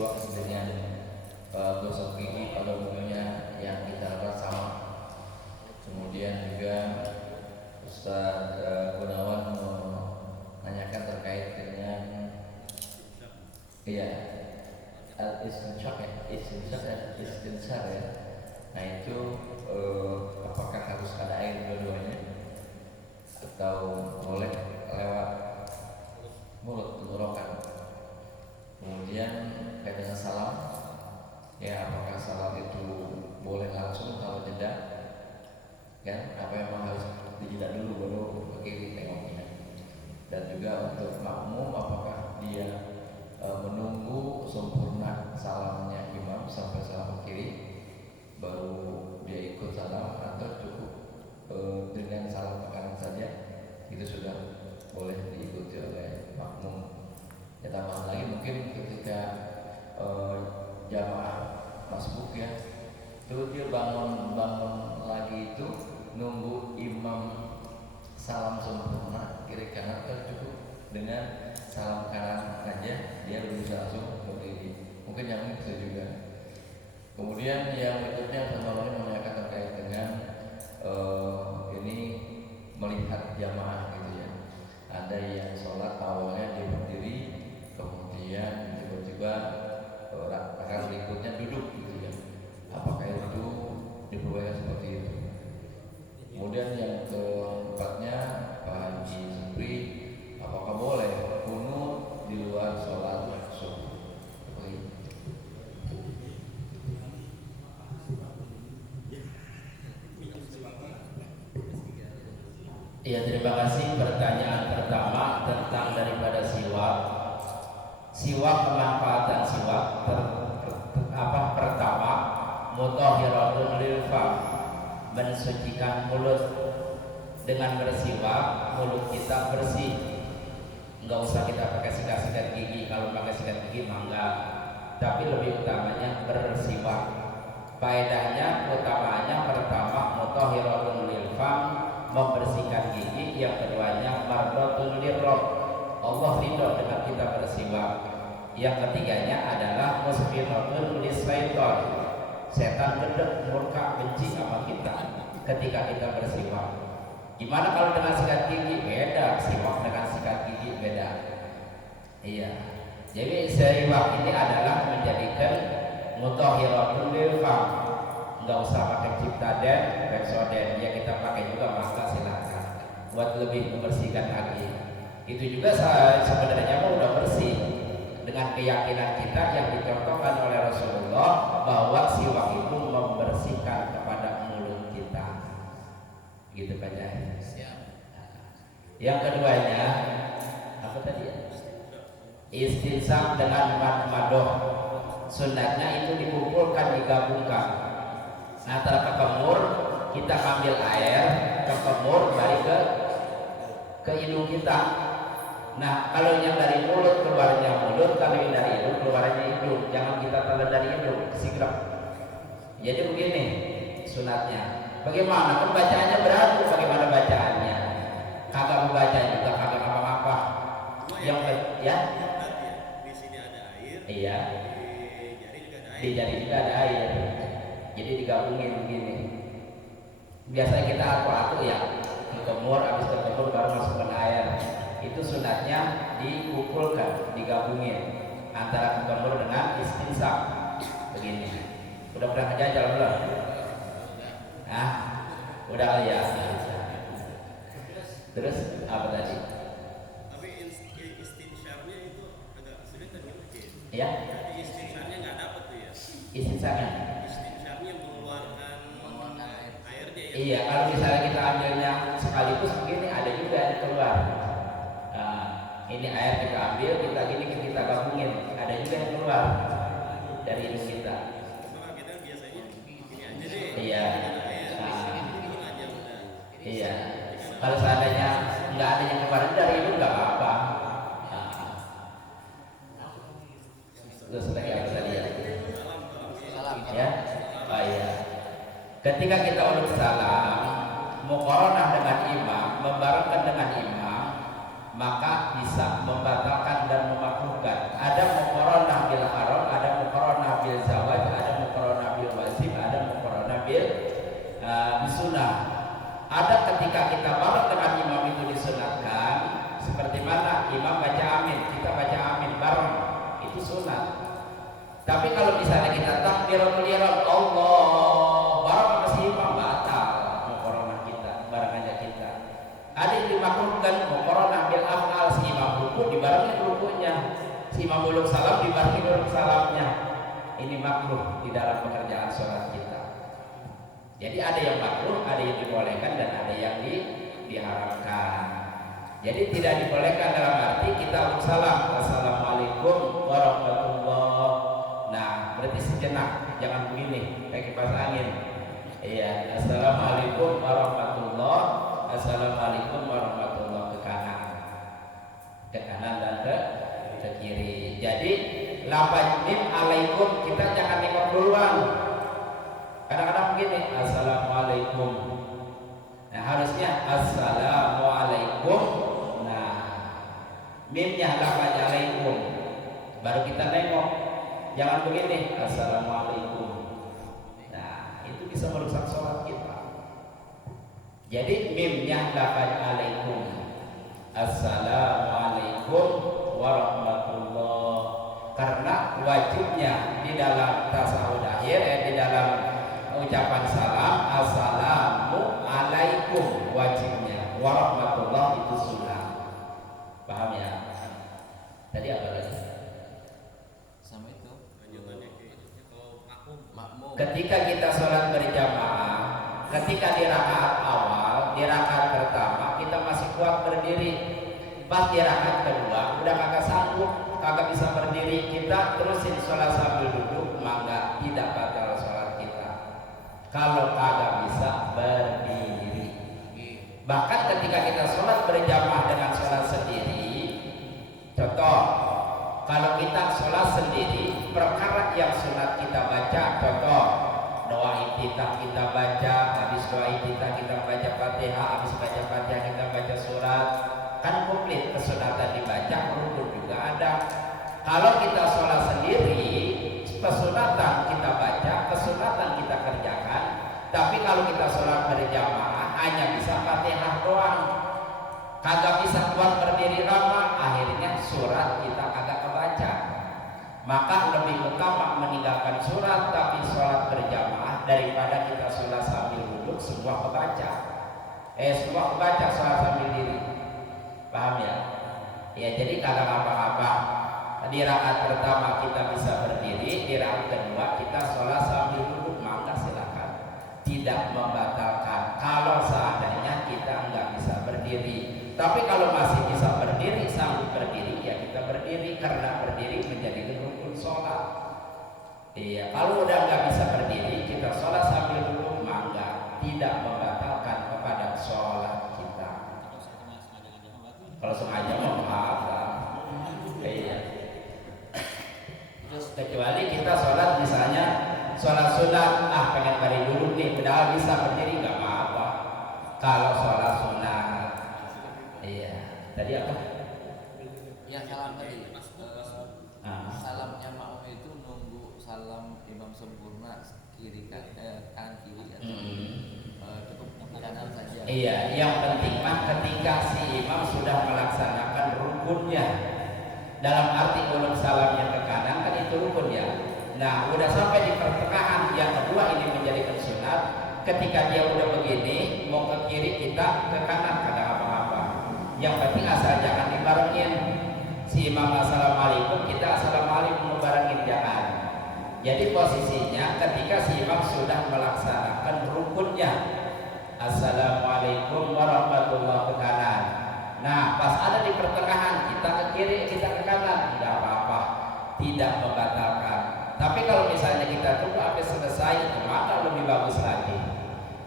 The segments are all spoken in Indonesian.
siwak dengan gosok gigi pada umumnya yang kita lakukan sama. Kemudian juga Ustaz Gunawan menanyakan terkait dengan istinsar ya. Nah itu apakah harus ada air dua-duanya atau boleh lewat mulut tenggorokan? Kemudian kait dengan salam, ya apakah salam itu boleh langsung atau jeda? Kan apa memang harus dijeda dulu baru kiri tengoknya? Dan juga untuk makmum, apakah dia menunggu sempurna salamnya imam sampai salam kiri baru dia ikut salam, atau cukup dengan salam kanan saja itu sudah boleh diikuti oleh makmum? Ya tambahan lagi mungkin ketika jamaah masbuk ya, itu dia bangun lagi itu nunggu imam salam sempurna kiri kanan, atau cukup dengan salam kanan aja dia bisa langsung berdiri? Mungkin yang itu juga. Kemudian yang berikutnya teman-teman menanyakan terkait dengan ini melihat jamaah gitu ya. Ada yang sholat awalnya dia berdiri, kemudian tiba-tiba rakaat berikutnya duduk gitu ya. Apakah itu diperbolehkan seperti itu? Kemudian yang keempatnya Pak Haji Supri, apakah boleh kunut di luar sholat subuh? Ya, terima kasih. Pertanyaan pertama tentang daripada siwak. Siwak, pemanfaatan siwak pertama, mutahhiratun lil fam, mensucikan mulut. Dengan bersiwak mulut kita bersih. Enggak usah kita pakai sikat-sikat gigi. Kalau pakai sikat gigi mangga, tapi lebih utamanya bersiwak. Faedahnya utamanya pertama mutahhiratun lil fam, membersihkan gigi. Yang keduanya mardatun lirroh, Allah ridho dengan kita bersiwak. Yang ketiganya adalah musfinatun lisyaiton, setan gedek murka benci sama kita ketika kita bersiwak. Gimana kalau dengan sikat gigi? Beda, siwak dengan sikat gigi beda. Iya, jadi siwak ini adalah menjadikan mutahhiratun lil fam. Nggak usah pakai Ciptaden, Pepsodent, ya kita pakai juga maka silakan buat lebih membersihkan lagi. Itu juga sebenarnya udah bersih dengan keyakinan kita yang dicontohkan oleh Rasulullah bahwa siwak itu membersihkan kepada mulut kita. Gitu kan ya. Yang keduanya apa tadi ya? Istinsaq dengan madmadoh. Sunnahnya itu dikumpulkan, digabungkan. Nah, antara kekemur kita ambil air, kekemur balik ke hidung kita. Nah, kalau yang dari mulut keluarnya mulut, kalau yang dari hidung keluarnya hidung. Jangan kita telan dari hidung, sigrap. Jadi begini sunatnya. Bagaimana pembacaannya? Berarti bagaimana bacaannya? Kagak membaca juga, kagak apa-apa. Yang ya? Di sini ada air. Iya. Di jari juga ada air. Di jari juga ada air. Jadi digabungin begini. Biasanya kita aku ya, kekemur, habis kekemur baru masukkan air. Itu sunatnya dikumpulkan, digabungin antara kekemur dengan istinsaq. Begini. Udah pernah ngejajal belum? Nah, udah kali ya. Terus apa tadi? Tapi istinsarnya itu agak sulit dan mungkin. Ya? Tapi istinsarnya nggak dapat tuh ya. Istinsaqnya. Istinsarnya mengeluarkan airnya ya. Iya, kalau misalnya kita ambilnya sekaligus begini, ada juga yang keluar. Nah, ini air kita ambil, kita gini kita gabungin, ada juga yang keluar dari hidung kita. Maka kita biasanya ini aja deh. Iya. Ini aja udah. Iya. Kalau seandainya nggak ada yang keluar dari hidung nggak apa-apa. Terus lagi apa tadi ya? Salam. Ya. Oh iya. Ketika kita ulun salam, muqaranah dengan imam, membarengkan dengan imam, maka bisa membatalkan dan memakruhkan. Ada muqaranah bil haram, ada itu sunat. Tapi kalau misalnya kita takbiratul ihram Allah bareng sama si imam batal muqaranah kita, barengannya kita. Ada yang dimakruhkan muqaranah bil af'al, si imam ruku dibarengi rukunya, si imam ulul salam dibarengi ulul salamnya. Ini makruh di dalam pekerjaan sholat kita. Jadi ada yang makruh, ada yang dibolehkan dan ada yang diharamkan. Jadi tidak dibolehkan dalam arti kita salam assalamualaikum warahmatullah. Nah berarti sejenak, jangan begini kayak kipas angin. Iya, assalamualaikum warahmatullah, assalamualaikum warahmatullah, ke kanan dan ke kiri. Jadi lafaz mim alaikum kita jangan nengok duluan. Kadang-kadang begini assalamualaikum. Nah harusnya assalamualaikum. Mimnya lafaz alaikum baru kita nengok, jangan begini assalamualaikum. Nah itu bisa merusak sholat kita. Jadi mimnya lafaz alaikum, assalamualaikum warahmatullah, karena wajibnya di dalam tasawuf akhir di dalam ucapan salam assalamu alaikum wajibnya, warahmatullah itu sunnah. Paham ya? Tadi apa lagi? Sama itu. Lanjutannya kalau makmum. Ketika kita sholat berjamaah, ketika di rakaat awal, di rakaat pertama kita masih kuat berdiri. Pas di rakaat kedua udah kagak sanggup, kagak bisa berdiri, kita terusin sholat sambil duduk, maka tidak batal sholat kita. Kalau kagak bisa berdiri. Bahkan ketika kita sholat berjamaah dengan sholat sendiri, contoh, kalau kita sholat sendiri, perkara yang sunat kita baca, contoh, doa iftitah kita baca, habis doa iftitah kita baca Fatihah, habis baca Fatihah kita baca surat, kan komplit kesunatan dibaca, rukun juga ada. Kalau kita sholat sendiri, kesunatan kita baca, kesunatan kita kerjakan. Tapi kalau kita sholat berjamaah hanya bisa Fatihah doang, kagak bisa kuat berdiri lama, akhirnya surat kita kagak kebaca. Maka lebih utama meninggalkan surat tapi sholat berjamaah daripada kita sholat sambil duduk semua kebaca. Semua kebaca sholat sambil diri. Paham ya? Ya jadi kagak apa-apa. Di rakaat pertama kita bisa berdiri, di rakaat kedua kita sholat sambil duduk, maka silakan. Tidak membatalkan kalau seandainya kita nggak bisa berdiri. Tapi kalau masih bisa berdiri, sanggup berdiri, ya kita berdiri, karena berdiri menjadi rukun sholat. Iya, kalau udah nggak bisa berdiri, kita sholat sambil duduk, maka tidak membatalkan kepada sholat kita. Kalau sengaja membatalkan. Iya. Terus kecuali kita sholat misalnya sholat sunat, pengen bari dulu nih, padahal bisa berdiri nggak apa-apa. Kalau sholat sunat, iya. Tadi apa? Yang salam tadi. Salamnya makmum itu nunggu salam imam sempurna kiri kanan kiri cukup kanan saja. Iya, yang penting mah ketika si imam sudah melaksanakan rukunnya. Dalam arti ulun salamnya ke kanan kan itu rukun ya. Nah, udah sampai di pertengahan yang kedua ini menjadi sunat. Ketika dia udah begini mau ke kiri kita ke kanan kagak apa-apa. Yang penting asal jangan dibarengin. Si imam assalamualaikum kita assalamualaikum barengin jangan. Jadi posisinya ketika si imam sudah melaksanakan rukunnya assalamualaikum warahmatullahi ke kanan. Nah pas ada di pertengahan kita ke kiri kita ke kanan tidak apa-apa, tidak membatalkan. Tapi kalau misalnya kita tunggu sampai selesai maka lebih bagus lagi.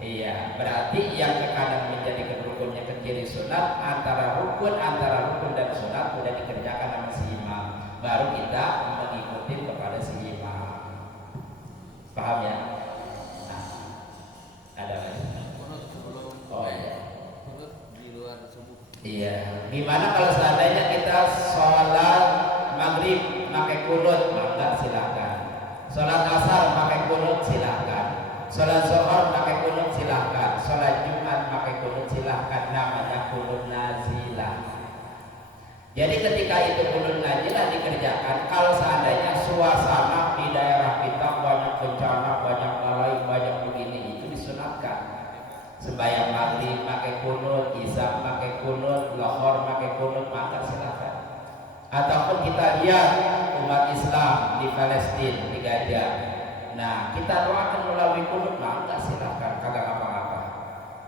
Iya, berarti yang ke kanan menjadi rukunnya ke kiri sunat, antara rukun dan sunat sudah dikerjakan sama si imam. Baru kita mengikuti kepada si imam. Paham ya? Nah, ada lagi? Oh iya. Di luar subuh. Iya. Gimana kalau seandainya kita sholat maghrib pakai kunut, maka silakan. Sholat asar pakai kunut silakan. Sholat zuhur pakai kunut silahkan, sholat Jumat pakai kunut silahkan, namanya kunut nazilah. Jadi ketika itu kunut ngajilah dikerjakan. Kalau seandainya suasana di daerah kita banyak bencana, banyak balai, banyak begini, itu disunatkan. Sembahyang maghrib pakai kunut, isya pakai kunut, lohor pakai kunut, maka silakan. Ataupun kita lihat umat Islam di Palestina, di Gaza. Nah, kita doakan melalui kunut, maka silakan, kagak apa-apa.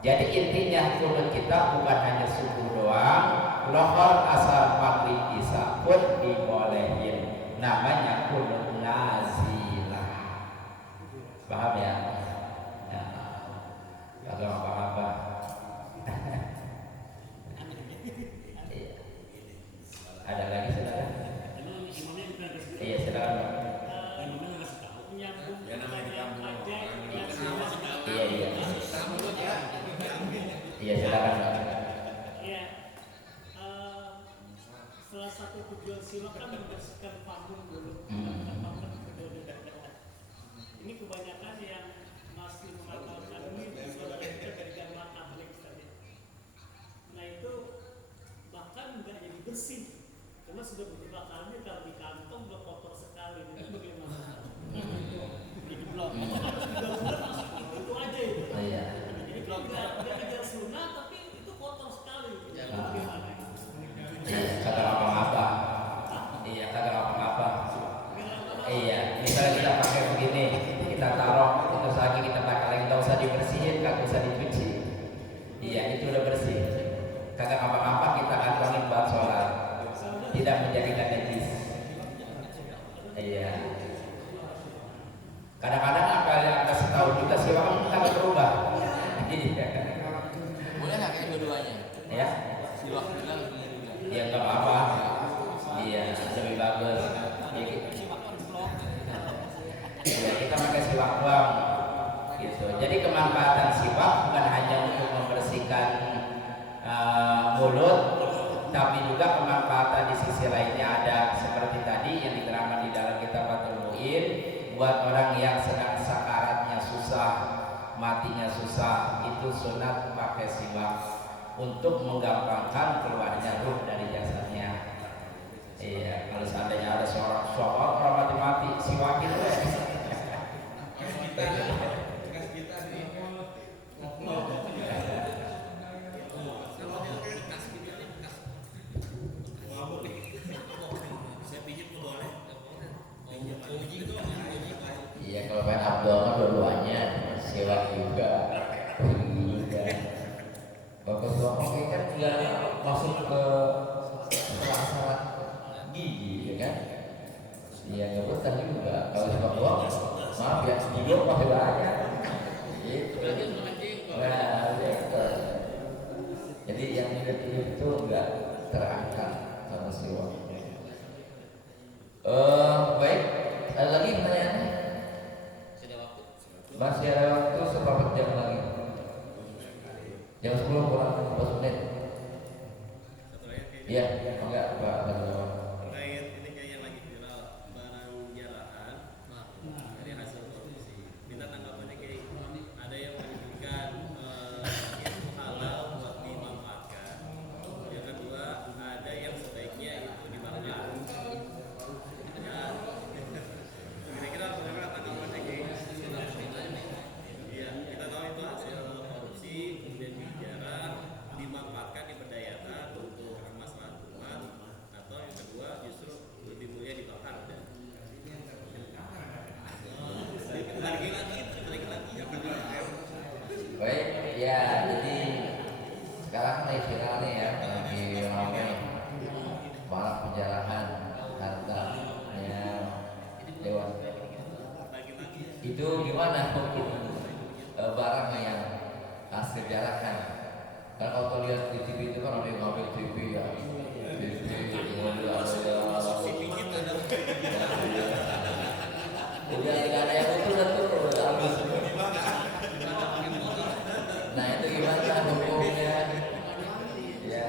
Jadi intinya kunut kita bukan hanya subuh doang, lohor, asar, maghrib, isya pun dibolehin. Namanya kunut nazilah. Paham ya? Nah, kagak apa-apa. Ada lagi silakan. Iya silakan. Iya. Iya silakan. Iya. Salah satu tujuan simak kan membersihkan pamung dulu. Ini kebanyakan yang masih mengatakan ini saudara kita dari jamaah tabligh tadi. Nah itu bahkan nggak jadi bersih, karena sudah beberapa kali kalau di kantong udah kotor sekali. Itu bagaimana? Jadi blok. Itu aja itu. Iya. Jadi nggak kejar sunnah tapi itu kotor sekali. Bagaimana? Kagak apa-apa. Iya kagak apa-apa. Iya, misalnya kita pakai begini, kita taruh, terus lagi kita pakai lagi, nggak usah dibersihin, nggak usah dicuci. Iya, itu udah bersih. Kagak apa-apa, kita kantongin buat sholat, tidak menjadikan najis. Iya. Kadang-kadang apa yang kasih tahu juga sih orang kagak berubah. Iya. Boleh nggak kayak dua-duanya? Ya. Siwak bilang juga. Ya nggak apa-apa. Iya, lebih bagus. Ya, kita pakai siwak doang gitu. Jadi kemanfaatan siwak bukan hanya untuk membersihkan mulut, tapi juga kemanfaatan di sisi lainnya ada seperti tadi yang diterangkan di dalam kitab Fathul Mu'in, buat orang yang sedang sakaratnya susah, matinya susah, itu sunat pakai siwak untuk menggampangkan keluarnya ruh dari jasadnya. Iya, kalau seandainya ada seorang orang mati siwakin deh. Iya kalau main Abdul mah dua-duanya siwak juga, juga. Bagus banget kan nggak masuk ke syarat gigi, ya kan? Iya nggak betah juga. Kalau siwak doang, maaf ya, gigi masih banyak. Gitu. Nah, gitu. Jadi yang hidup itu nggak terangkat sama siwak. Baik, ada lagi pertanyaannya? Masih ada waktu seperempat jam lagi. Jam 10 kurang 15 menit. Iya, enggak Pak. Terkait ini kayak yang lagi viral barang jarahan dari hasil korupsi. Minta tanggapannya kayak ada yang menyebutkan itu halal buat dimanfaatkan. Yang kedua ada yang sebaiknya itu dibakar. Ya, kira-kira bagaimana tanggapannya kayak? Iya, kita tahu itu hasil korupsi kemudian dijarah, dimanfaatkan, diberdayakan untuk masalah umat, atau yang kedua justru lebih mulia dibakar dan lagi. Baik, ya jadi sekarang lagi viral nih ya, lagi ramai malah penjarahan harta ya dewan. Itu gimana mungkin barang yang hasil jarahan? Karena kalau kau lihat di TV itu kan ada yang ngambil TV ya, TV kemudian ada yang betul habis. Nah itu gimana hukumnya? Ya,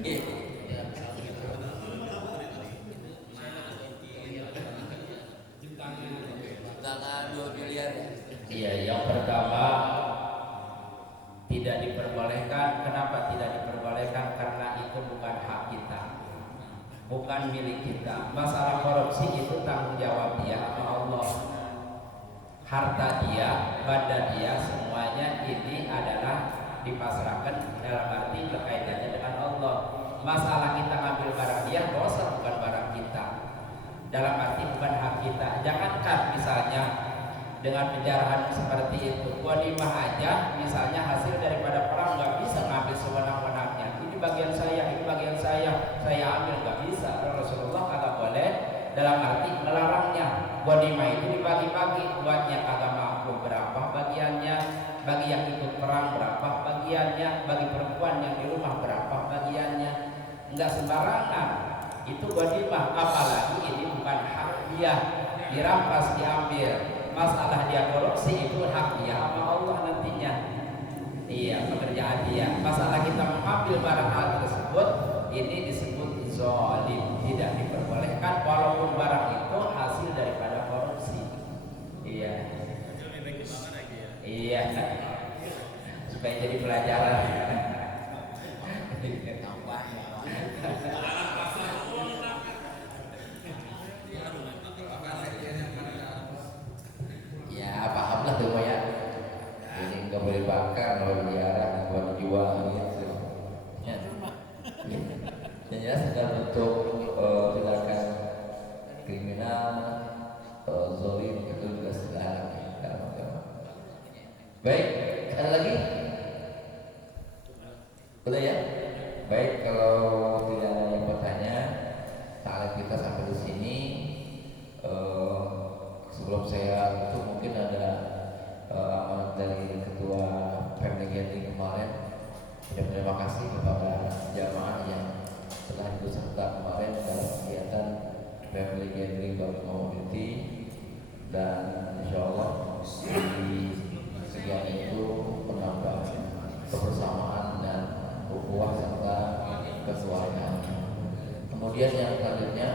gitu. Tangan 2 miliar ya. Iya, yang pertama tidak diperbolehkan. Kenapa tidak diperbolehkan? Karena itu bukan hak kita. bukan milik kita. Masalah korupsi itu tanggung jawab dia sama Allah. Harta dia, badan dia, semuanya ini adalah dipasrahkan dalam arti berkaitannya dengan Allah. Masalah kita ngambil barang dia, dosa bukan barang kita. Dalam arti bukan hak kita. Jangankan misalnya dengan penjarahan seperti itu, ghanimah aja misalnya hasil daripada perang nggak bisa ngambil sewenang-wenangnya. Ini bagian saya ambil, nggak bisa. Rasulullah kata boleh, dalam arti melarangnya. Ghanimah itu dibagi-bagi, buatnya kagak mampu berapa bagiannya, bagi yang ikut perang berapa bagiannya, bagi perempuan yang di rumah berapa bagiannya. Enggak sembarangan. Itu ghanimah, apalagi ini bukan hak dia, dirampas diambil. Masalah dia korupsi itu hak dia sama Allah nantinya. Iya, pekerjaan dia. Masalah kita mengambil barang hal tersebut, ini disebut zalim, tidak diperbolehkan walaupun barang itu hasil daripada korupsi. Iya. Lebih baik dibakar lagi ya. Iya. Supaya jadi pelajaran. Ya paham lah tuh ya. Ini nggak boleh bakar, nggak boleh diarah, nggak boleh dijual gitu. Ya. Yang jelas adalah bentuk tindakan kriminal, zalim itu juga dilarang dalam agama. Baik, ada lagi? Boleh ya? Baik, kalau tidak ada yang bertanya, ta'alif kita sampai di sini. Sebelum saya itu mungkin ada amanat dari ketua Family Gathering kemarin. Terima kasih kepada jamaah yang telah ikut serta kemarin dalam kegiatan Family Gathering Bali Community, dan insya Allah di kegiatan itu menambah kebersamaan dan ukhuwah serta kekeluargaan. Kemudian yang selanjutnya,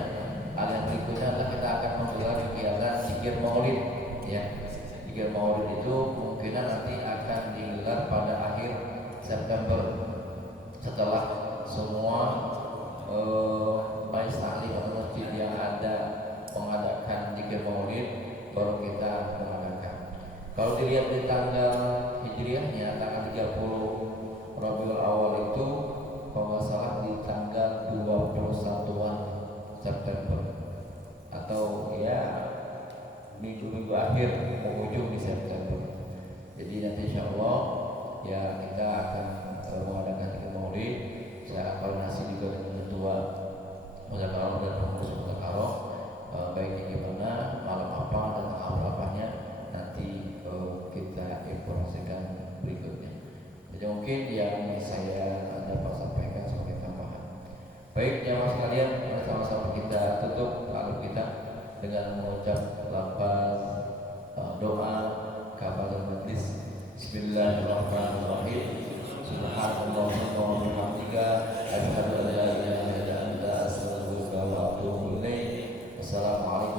hal yang berikutnya adalah kita akan menggelar kegiatan zikir maulid. Ya, zikir maulid itu kemungkinan nanti akan digelar pada akhir September setelah semua majelis taklim atau masjid yang ada mengadakan zikir maulid, baru kita mengadakan. Kalau dilihat di tanggal hijriahnya, tanggal 30 Rabiul Awal itu kalau nggak salah di tanggal 21-an September atau ya minggu-minggu akhir menghujung di September. Jadi nanti insya Allah ya kita akan mengadakan zikir maulid. Saya akan koordinasi juga dengan ketua Muzakarah dan pengurus Muzakarah, baiknya gimana, malam apa dan tanggal berapanya nanti kita informasikan berikutnya. Jadi mungkin yang saya dapat sampaikan sebagai tambahan. Baik jamaah sekalian, sama-sama kita tutup alif kita dengan mengucap lafaz doa kafaratul majlis. Bismillahirrahmanirrahim. Subhanallahumma wa bihamdika asyhadu an la ilaha illa anta astaghfiruka wa atubu ilaik. Wassalamualaikum